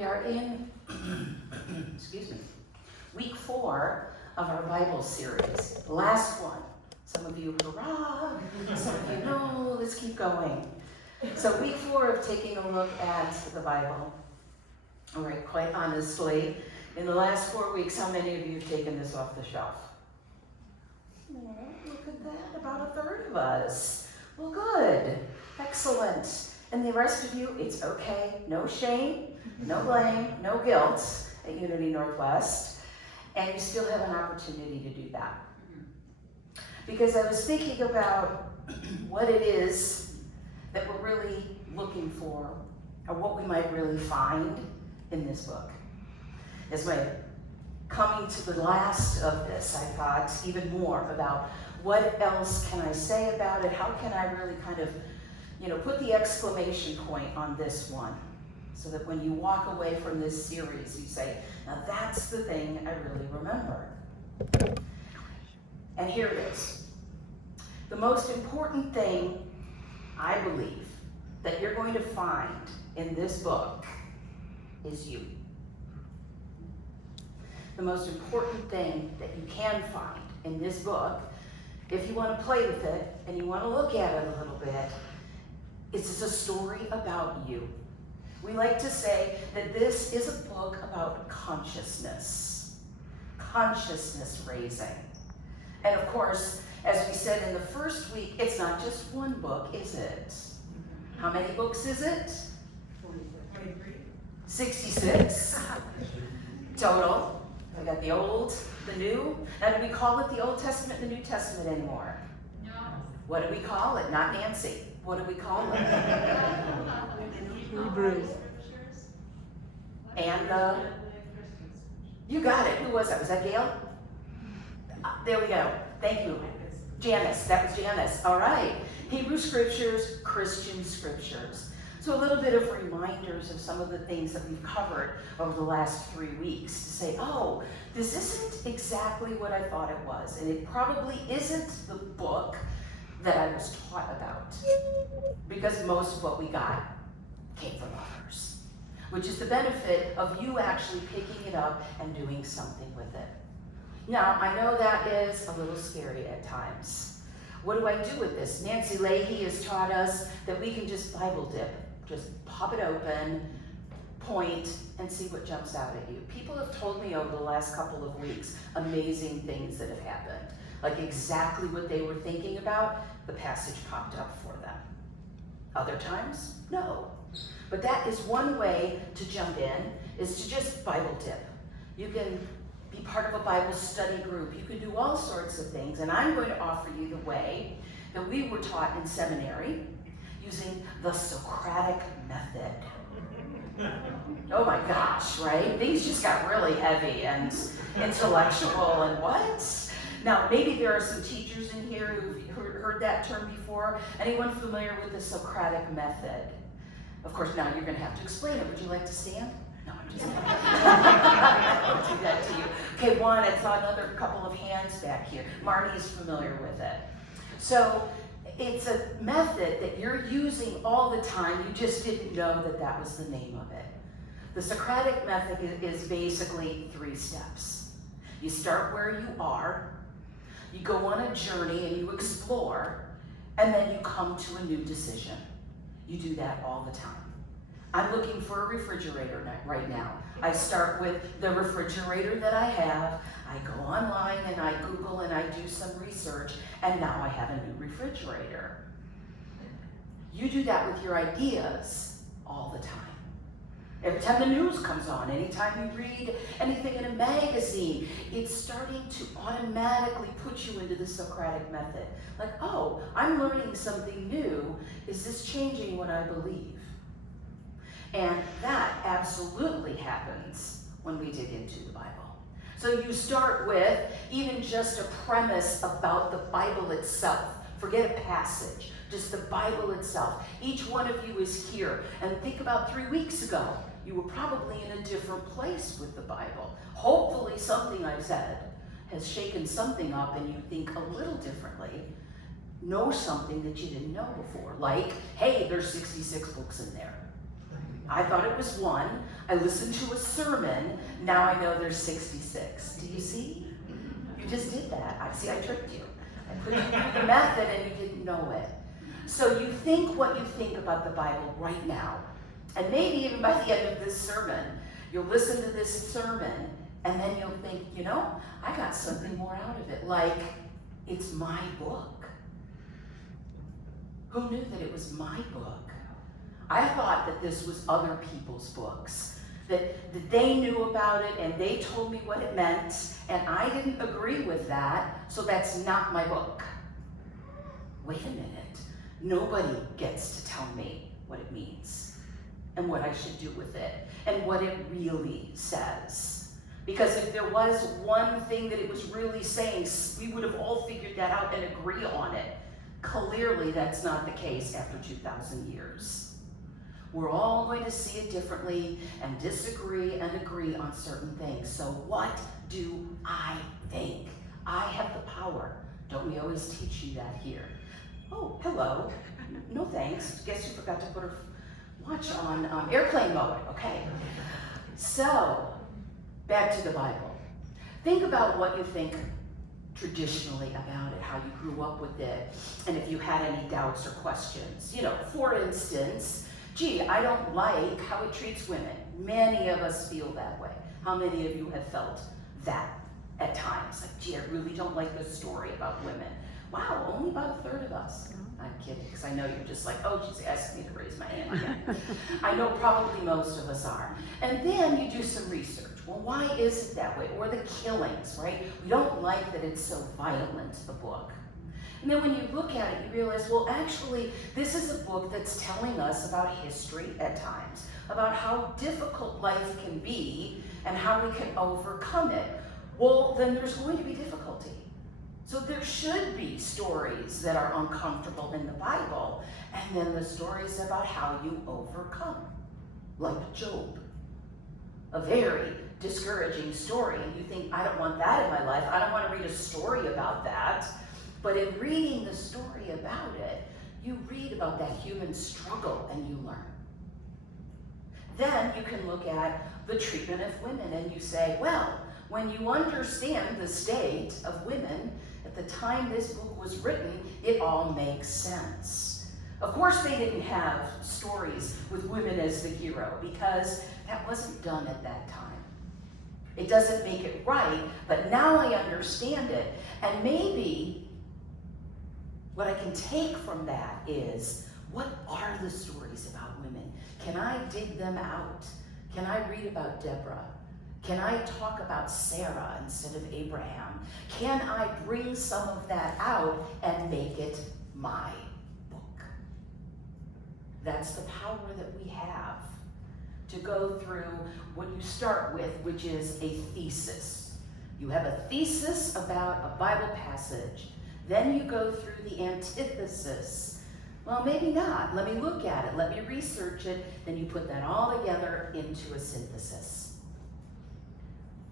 We are in, excuse me, week 4 of our Bible series. Last one. Some of you, hurrah. Some of you, no, let's keep going. So week 4 of taking a look at the Bible. All right, quite honestly, in the last 4 weeks, how many of you have taken this off the shelf? Oh, look at that, about a third of us. Well, good, excellent. And the rest of you, it's okay, no shame, no blame, no guilt at Unity Northwest, and you still have an opportunity to do that. Because I was thinking about what it is that we're really looking for, or what we might really find in this book. As we're coming to the last of this, I thought even more about what else can I say about it, how can I really kind of put the exclamation point on this one, so that when you walk away from this series, you say, now that's the thing I really remember. And here it is. The most important thing, I believe, that you're going to find in this book is you. The most important thing that you can find in this book, if you want to play with it and you want to look at it a little bit, it's a story about you. We like to say that this is a book about consciousness raising. And of course, as we said in the first week, it's not just one book, is it? How many books is it? 23. 66 total. I got the Old, the New. Now, do we call it the Old Testament and the New Testament anymore? No. What do we call it? Not Nancy. What do we call it? Hebrew. And you got it. Who was that? Was that Gail? There we go. Thank you. Janice. That was Janice. All right. Hebrew scriptures, Christian scriptures. So a little bit of reminders of some of the things that we've covered over the last 3 weeks to say, oh, this isn't exactly what I thought it was. And it probably isn't the book that I was taught about. Because most of what we got came from others. Which is the benefit of you actually picking it up and doing something with it. Now, I know that is a little scary at times. What do I do with this? Nancy Leahy has taught us that we can just Bible dip. Just pop it open, point, and see what jumps out at you. People have told me over the last couple of weeks amazing things that have happened. Like exactly what they were thinking about, the passage popped up for them. Other times, no. But that is one way to jump in, is to just Bible dip. You can be part of a Bible study group. You can do all sorts of things. And I'm going to offer you the way that we were taught in seminary, using the Socratic Method. Oh my gosh, right? Things just got really heavy and intellectual and what? Now, maybe there are some teachers in here who've heard that term before. Anyone familiar with the Socratic Method? Of course, now you're going to have to explain it. Would you like to stand? No, I'm just kidding. I'll do that to you. Okay, one, I saw another couple of hands back here. Marnie is familiar with it. So it's a method that you're using all the time. You just didn't know that that was the name of it. The Socratic Method is basically 3 steps. You start where you are, you go on a journey and you explore, and then you come to a new decision. You do that all the time. I'm looking for a refrigerator right now. I start with the refrigerator that I have. I go online and I Google and I do some research, and now I have a new refrigerator. You do that with your ideas all the time. Every time the news comes on, anytime you read anything in a magazine, it's starting to automatically put you into the Socratic Method. Like, oh, I'm learning something new. Is this changing what I believe? And that absolutely happens when we dig into the Bible. So you start with even just a premise about the Bible itself. Forget a passage, just the Bible itself. Each one of you is here. And think about 3 weeks ago. You were probably in a different place with the Bible. Hopefully something I've said has shaken something up and you think a little differently. Know something that you didn't know before. Like, hey, there's 66 books in there. I thought it was 1. I listened to a sermon. Now I know there's 66. Do you see? You just did that. I tricked you. I put you through the method and you didn't know it. So you think what you think about the Bible right now. And maybe even by the end of this sermon, you'll listen to this sermon and then you'll think, you know, I got something more out of it. Like, it's my book. Who knew that it was my book? I thought that this was other people's books, that they knew about it and they told me what it meant, and I didn't agree with that, so that's not my book. Wait a minute. Nobody gets to tell me what it means and what I should do with it and what it really says. Because if there was one thing that it was really saying, we would have all figured that out and agree on it. Clearly, that's not the case after 2,000 years. We're all going to see it differently and disagree and agree on certain things. So what do I think? I have the power. Don't we always teach you that here? Oh, hello. No thanks. Guess you forgot to put her watch on airplane mode. Okay. So, back to the Bible. Think about what you think traditionally about it, how you grew up with it, and if you had any doubts or questions. You know, for instance, gee, I don't like how it treats women. Many of us feel that way. How many of you have felt that at times? Like, gee, I really don't like this story about women. Wow, only about a third of us. I'm kidding, because I know you're just like, oh, she's asking me to raise my hand again. I know probably most of us are. And then you do some research. Well, why is it that way? Or the killings, right? We don't like that it's so violent, the book. And then when you look at it, you realize, well, actually, this is a book that's telling us about history at times, about how difficult life can be and how we can overcome it. Well, then there's going to be difficulty. So there should be stories that are uncomfortable in the Bible, and then the stories about how you overcome, like Job. A very discouraging story, and you think, I don't want that in my life. I don't want to read a story about that. But in reading the story about it, you read about that human struggle and you learn. Then you can look at the treatment of women and you say, well, when you understand the state of women at the time this book was written, it all makes sense. Of course, they didn't have stories with women as the hero because that wasn't done at that time. It doesn't make it right, but now I understand it. And maybe what I can take from that is, what are the stories about women? Can I dig them out? Can I read about Deborah? Can I talk about Sarah instead of Abraham? Can I bring some of that out and make it my book? That's the power that we have to go through what you start with, which is a thesis. You have a thesis about a Bible passage. Then you go through the antithesis. Well, maybe not. Let me look at it. Let me research it. Then you put that all together into a synthesis.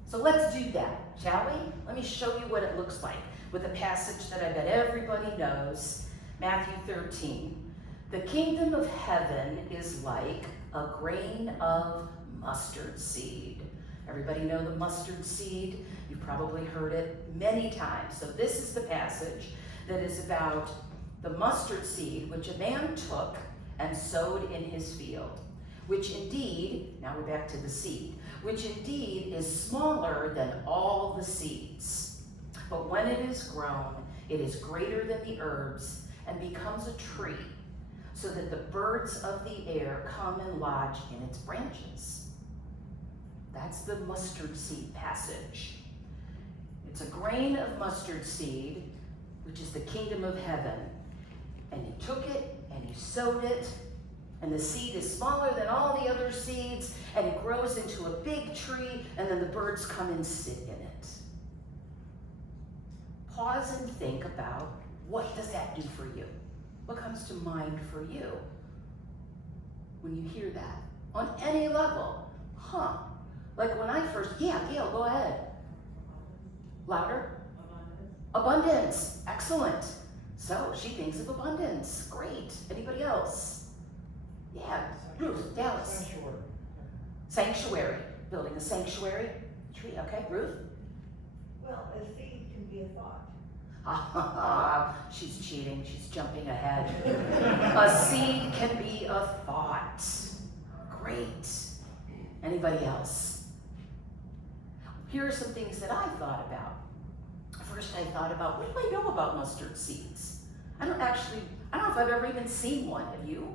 So let's do that, shall we? Let me show you what it looks like with a passage that I bet everybody knows, Matthew 13. The kingdom of heaven is like a grain of mustard seed. Everybody know the mustard seed? You've probably heard it many times. So this is the passage that is about the mustard seed, which a man took and sowed in his field, which indeed, now we're back to the seed, which indeed is smaller than all the seeds. But when it is grown, it is greater than the herbs and becomes a tree, so that the birds of the air come and lodge in its branches. That's the mustard seed passage. It's a grain of mustard seed, which is the kingdom of heaven. And he took it and he sowed it, and the seed is smaller than all the other seeds, and it grows into a big tree, and then the birds come and sit in it. Pause and think about, what does that do for you? What comes to mind for you when you hear that? On any level. Like when I first, yeah, Gail, go ahead. Louder? Abundance. Excellent. So she thinks of abundance. Great. Anybody else? Yeah, Ruth, Dallas. Sexual Sanctuary, building a sanctuary. Tree, okay, Ruth? Well, a seed can be a thought. She's cheating, she's jumping ahead. A seed can be a thought. Great. Anybody else? Here are some things that I thought about. First, I thought about, what do I know about mustard seeds? I don't know if I've ever even seen one. Have you?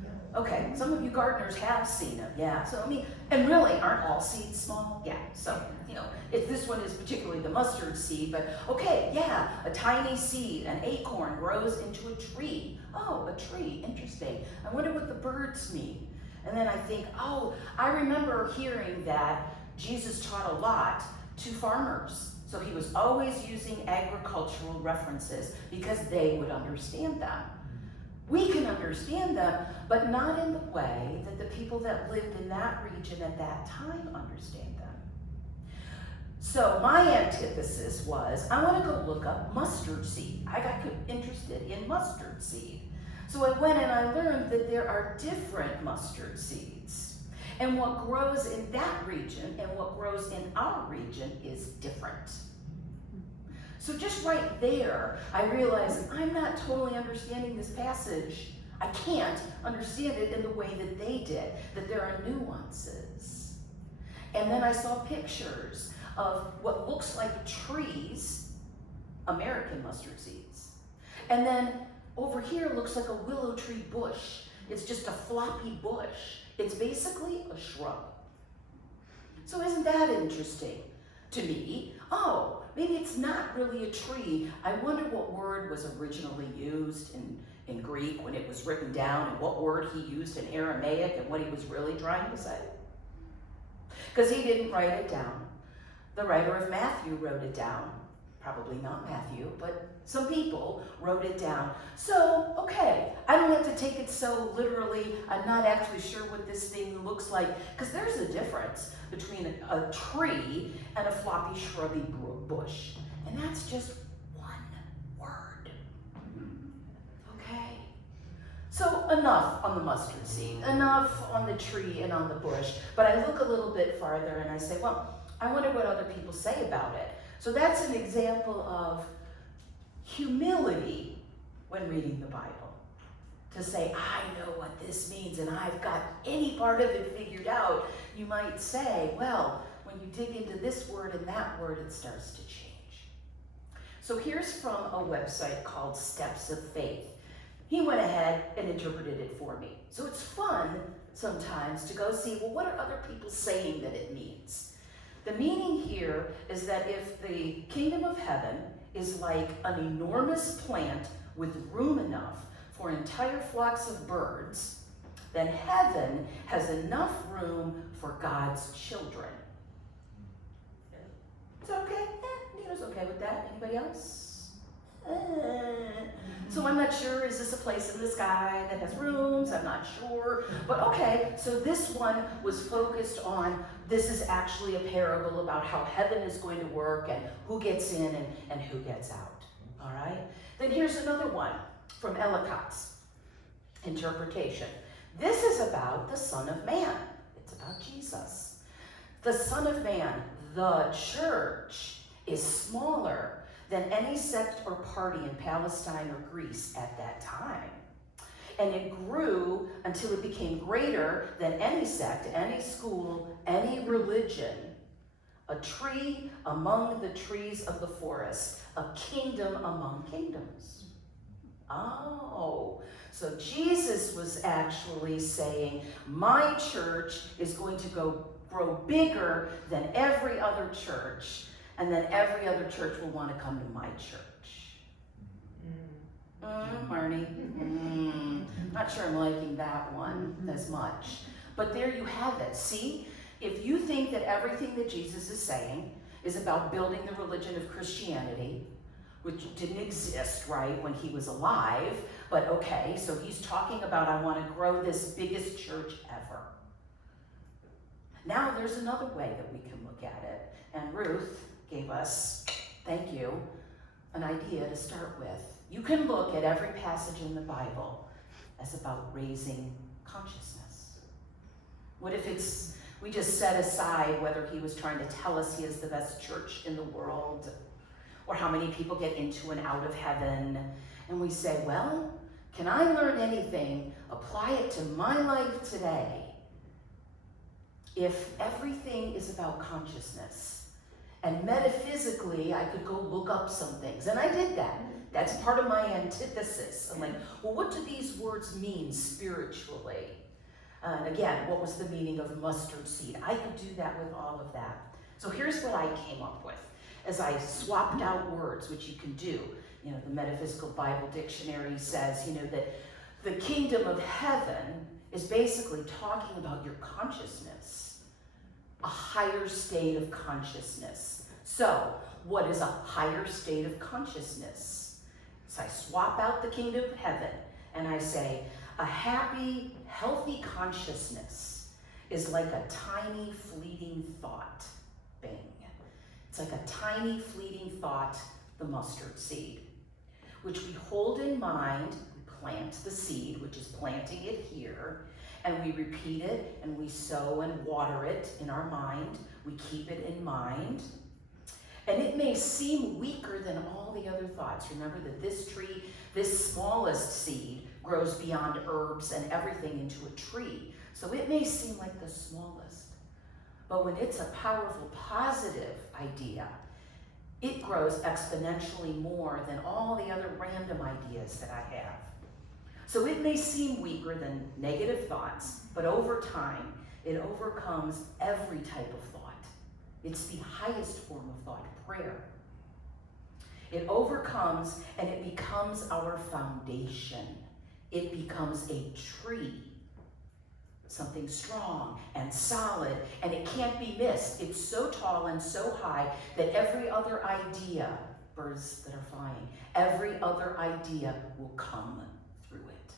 No. Okay, some of you gardeners have seen them, yeah. So, I mean, and really, aren't all seeds small? Yeah, so, you know, if this one is particularly the mustard seed, but okay, yeah, a tiny seed, an acorn grows into a tree. Oh, a tree, interesting. I wonder what the birds mean. And then I think, oh, I remember hearing that Jesus taught a lot to farmers. So he was always using agricultural references because they would understand them. We can understand them, but not in the way that the people that lived in that region at that time understand them. So my antithesis was, I want to go look up mustard seed. I got interested in mustard seed. So I went and I learned that there are different mustard seeds. And what grows in that region and what grows in our region is different. So just right there, I realized I'm not totally understanding this passage. I can't understand it in the way that they did, that there are nuances. And then I saw pictures of what looks like trees, American mustard seeds. And then over here looks like a willow tree bush. It's just a floppy bush. It's basically a shrub. So isn't that interesting to me? Oh, maybe it's not really a tree. I wonder what word was originally used in Greek when it was written down, and what word he used in Aramaic, and what he was really trying to say. Because he didn't write it down. The writer of Matthew wrote it down. Probably not Matthew, but some people wrote it down. So, okay, I don't have to take it so literally. I'm not actually sure what this thing looks like, because there's a difference between a tree and a floppy, shrubby bush. And that's just one word. Okay? So enough on the mustard seed, enough on the tree and on the bush. But I look a little bit farther and I say, well, I wonder what other people say about it. So that's an example of humility when reading the Bible. To say, I know what this means and I've got any part of it figured out. You might say, well, when you dig into this word and that word, it starts to change. So here's from a website called Steps of Faith. He went ahead and interpreted it for me. So it's fun sometimes to go see, well, what are other people saying that it means? The meaning here is that if the kingdom of heaven is like an enormous plant with room enough for entire flocks of birds, then heaven has enough room for God's children. Is that okay? Nina's okay with that. Anybody else? So I'm not sure, is this a place in the sky that has rooms? I'm not sure. But okay, so this one was focused on, this is actually a parable about how heaven is going to work and who gets in and who gets out. All right? Then here's another one from Ellicott's interpretation. This is about the Son of Man. It's about Jesus. The Son of Man, the church, is smaller than any sect or party in Palestine or Greece at that time. And it grew until it became greater than any sect, any school, any religion. A tree among the trees of the forest, a kingdom among kingdoms. Oh, so Jesus was actually saying, my church is going to grow bigger than every other church, and then every other church will want to come to my church. Marnie? Not sure I'm liking that one as much. But there you have it. See, if you think that everything that Jesus is saying is about building the religion of Christianity, which didn't exist, right, when he was alive, but okay, so he's talking about, I want to grow this biggest church ever. Now there's another way that we can look at it. And Ruth gave us, thank you, an idea to start with. You can look at every passage in the Bible as about raising consciousness. What if it's We just set aside whether he was trying to tell us he is the best church in the world, or how many people get into and out of heaven. And we say, well, can I learn anything, apply it to my life today? If everything is about consciousness, and metaphysically I could go look up some things, and I did that. That's part of my antithesis. I'm like, well, what do these words mean spiritually? And again, what was the meaning of mustard seed? I could do that with all of that. So here's what I came up with as I swapped out words, which you can do. You know, the Metaphysical Bible Dictionary says, you know, that the kingdom of heaven is basically talking about your consciousness, a higher state of consciousness. So, what is a higher state of consciousness? So I swap out the kingdom of heaven and I say, a happy, healthy consciousness is like a tiny, fleeting thought. Bing. It's like a tiny, fleeting thought, the mustard seed, which we hold in mind. We plant the seed, which is planting it here, and we repeat it, and we sow and water it in our mind. We keep it in mind. And it may seem weaker than all the other thoughts. Remember that this tree, this smallest seed, grows beyond herbs and everything into a tree. So it may seem like the smallest. But when it's a powerful, positive idea, it grows exponentially more than all the other random ideas that I have. So it may seem weaker than negative thoughts, but over time, it overcomes every type of thought. It's the highest form of thought, prayer. It overcomes and it becomes our foundation. It becomes a tree, something strong and solid, and it can't be missed. It's so tall and so high that every other idea, birds that are flying, every other idea will come through it.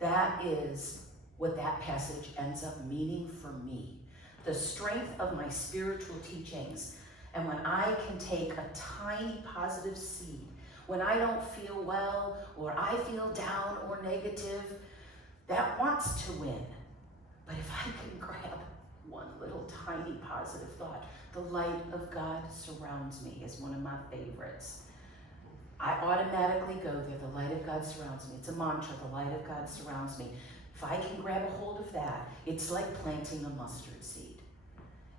That is what that passage ends up meaning for me. The strength of my spiritual teachings. And when I can take a tiny positive seed, when I don't feel well, or I feel down or negative, that wants to win. But if I can grab one little tiny positive thought, the light of God surrounds me is one of my favorites. I automatically go there, the light of God surrounds me. It's a mantra, the light of God surrounds me. If I can grab a hold of that, it's like planting a mustard seed.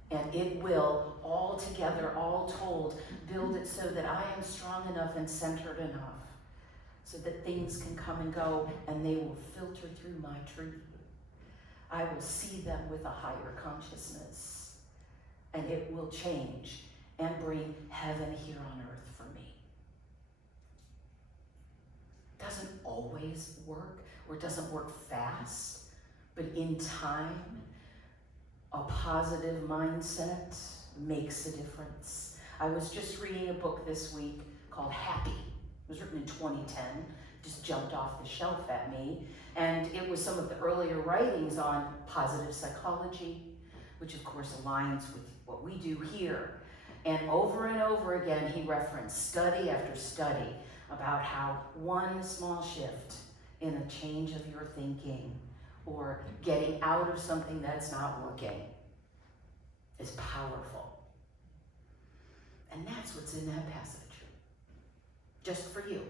And it will, all together, all told, build it so that I am strong enough and centered enough so that things can come and go and they will filter through my tree. I will see them with a higher consciousness and it will change and bring heaven here on earth for me. It doesn't always work, or it doesn't work fast, but in time, a positive mindset makes a difference. I was just reading a book this week called Happy. It was written in 2010, just jumped off the shelf at me. And it was some of the earlier writings on positive psychology, which of course aligns with what we do here. And over again, he referenced study after study about how one small shift in a change of your thinking or getting out of something that's not working is powerful. And that's what's in that passage. Just for you.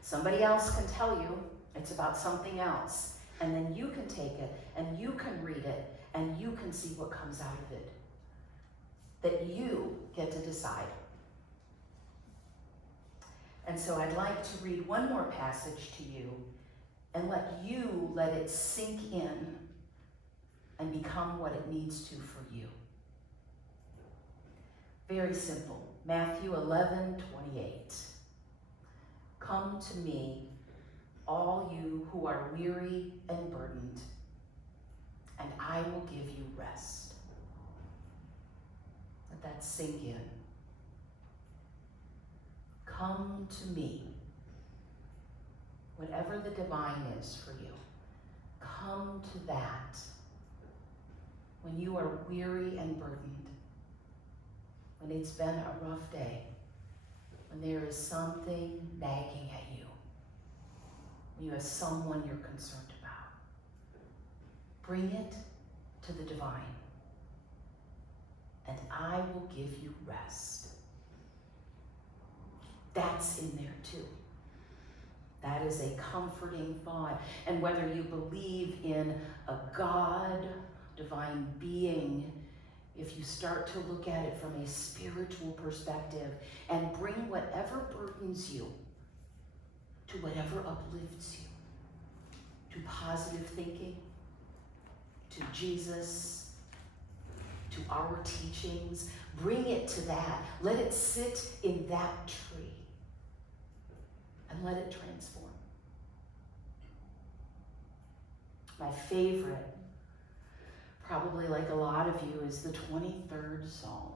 Somebody else can tell you it's about something else. And then you can take it and you can read it and you can see what comes out of it. That you get to decide. And so I'd like to read one more passage to you and let it sink in and become what it needs to for you. Very simple. Matthew 11:28. Come to me, all you who are weary and burdened, and I will give you rest. Let that sink in. Come to me. Whatever the divine is for you, come to that. When you are weary and burdened, when it's been a rough day, when there is something nagging at you, when you have someone you're concerned about, bring it to the divine. And I will give you rest. That's in there too. That is a comforting thought. And whether you believe in a God, divine being, if you start to look at it from a spiritual perspective and bring whatever burdens you to whatever uplifts you, to positive thinking, to Jesus, to our teachings, bring it to that. Let it sit in that tree and let it transform. My favorite, probably like a lot of you, is the 23rd Psalm.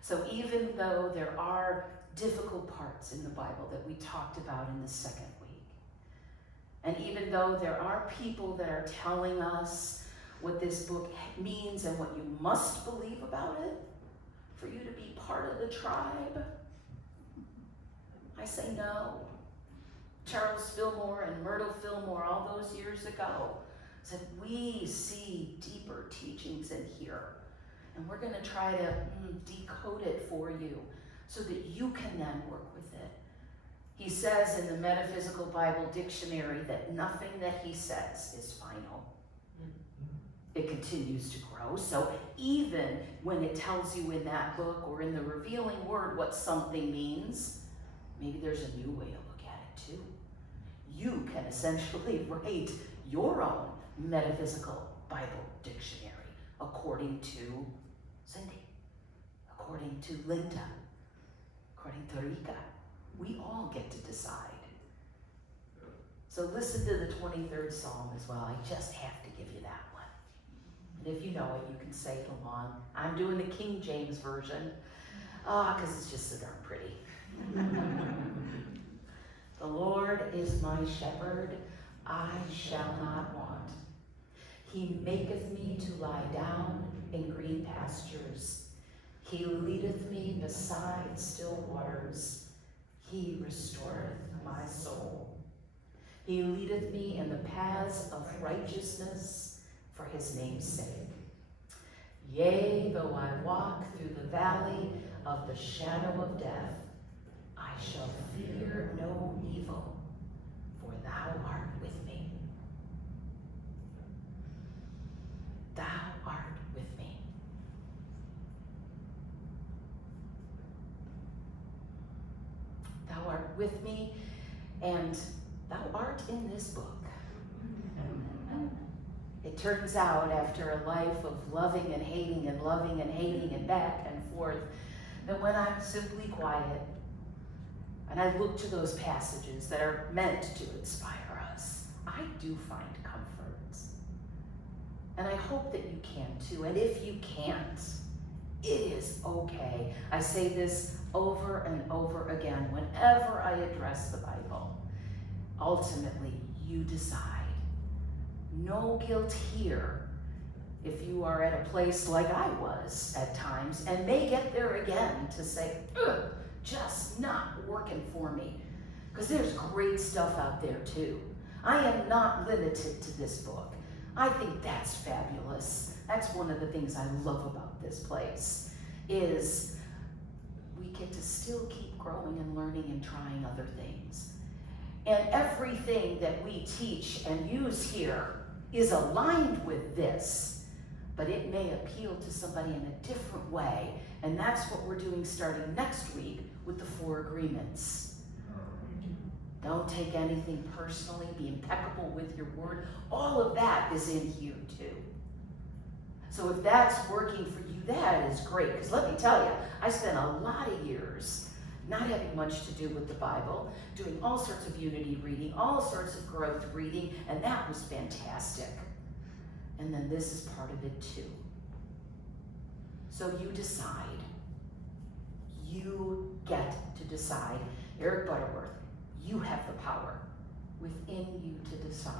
So even though there are difficult parts in the Bible that we talked about in the second week, and even though there are people that are telling us what this book means and what you must believe about it for you to be part of the tribe, I say no. Charles Fillmore and Myrtle Fillmore all those years ago said, we see deeper teachings in here, and we're going to try to decode it for you so that you can then work with it. He says in the Metaphysical Bible Dictionary that nothing that he says is final. It continues to grow. So even when it tells you in that book or in the revealing word what something means, maybe there's a new way to look at it too. You can essentially write your own Metaphysical Bible Dictionary according to Cindy, according to Linda, according to Rika. We all get to decide. So listen to the 23rd Psalm as well. I just have to give you that one. And if you know it, you can say it along. I'm doing the King James Version, because it's just so darn pretty. The Lord is my shepherd, I shall not want. He maketh me to lie down in green pastures. He leadeth me beside still waters. He restoreth my soul. He leadeth me in the paths of righteousness for his name's sake. Yea, though I walk through the valley of the shadow of death, I shall fear no evil, for thou art with me. Thou art with me. Thou art with me, and thou art in this book. It turns out, after a life of loving and hating and back and forth, that when I'm simply quiet and I look to those passages that are meant to inspire us, I do find comfort. And I hope that you can too. And if you can't, it is okay. I say this over and over again whenever I address the Bible. Ultimately, you decide. No guilt here if you are at a place like I was at times and may get there again to say, just not working for me. Because there's great stuff out there too. I am not limited to this book. I think that's fabulous. That's one of the things I love about this place, is we get to still keep growing and learning and trying other things. And everything that we teach and use here is aligned with this, but it may appeal to somebody in a different way. And that's what we're doing starting next week with the 4 agreements. Don't take anything personally. Be impeccable with your word. All of that is in here too. So if that's working for you, that is great. Because let me tell you, I spent a lot of years not having much to do with the Bible, doing all sorts of unity reading, all sorts of growth reading, and that was fantastic. And then this is part of it too. So you decide. You get to decide. Eric Butterworth, you have the power within you to decide.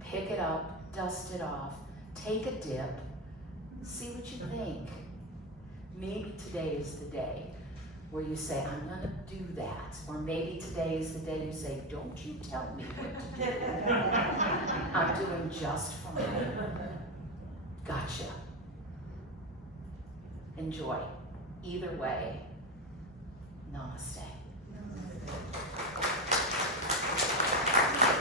Pick it up, dust it off, take a dip, see what you think. Maybe today is the day where you say, I'm gonna do that. Or maybe today is the day you say, don't you tell me what to do. I'm doing just fine. Gotcha. Enjoy. Either way, namaste.